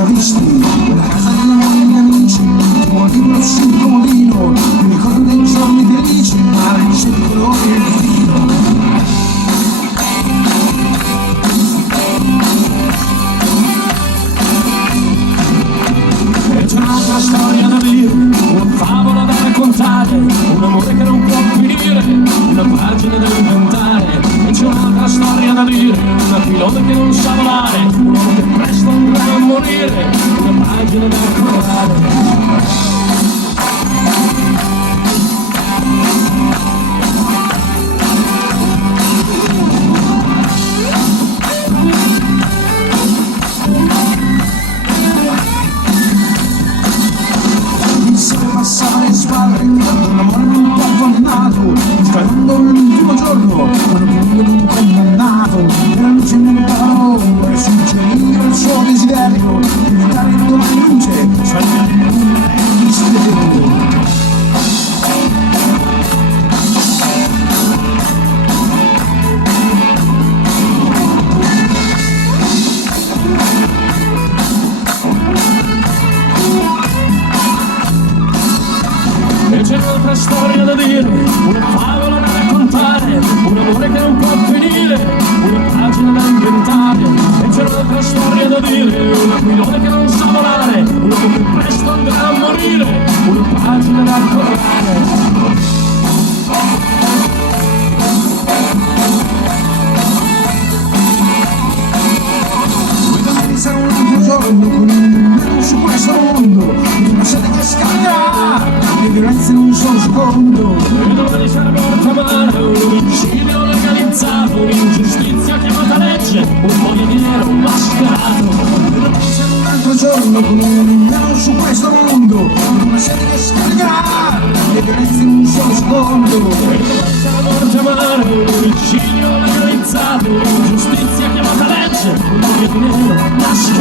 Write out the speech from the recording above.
faccia visti, la casa degli amori e gli amici, il motivo sul comodino, mi ricordo dei giorni felici, ma c'è di colore e di vino. E c'è un'altra storia da dire, una favola da raccontare, un amore che non può finire, una pagina da inventare. E c'è un'altra storia da dire, una pilota che non sa volare, un uomo che presto andrà a morire, una pagina da colorare. Passava le spalle, quando l'amore non può abbandonato, sperando l'ultimo giorno, quello che io non condannato, e la luce nelle parole, suggerire il suo desiderio, diventare il domani luce, svegliare il mondo e mistero. C'è un'altra storia da dire, una favola da raccontare, un amore che non può finire, una pagina da inventare. E c'è un'altra storia da dire, una pilota che non sa volare, un uomo che presto andrà a morire, una pagina da colorare. Sarà un altro giorno con un nero su questo mondo, una sede che scalderà le violenze in un solo secondo. E domani sarà morte amara, un omicidio legalizzato, un'ingiustizia chiamata legge, un foglio di nero mascherato. E domani sarà un altro giorno con un nero su questo mondo, una sede che scalderà le violenze in un solo secondo. E domani sarà morte amara, un omicidio legalizzato, un'ingiustizia chiamata legge, un foglio di nero mascherato.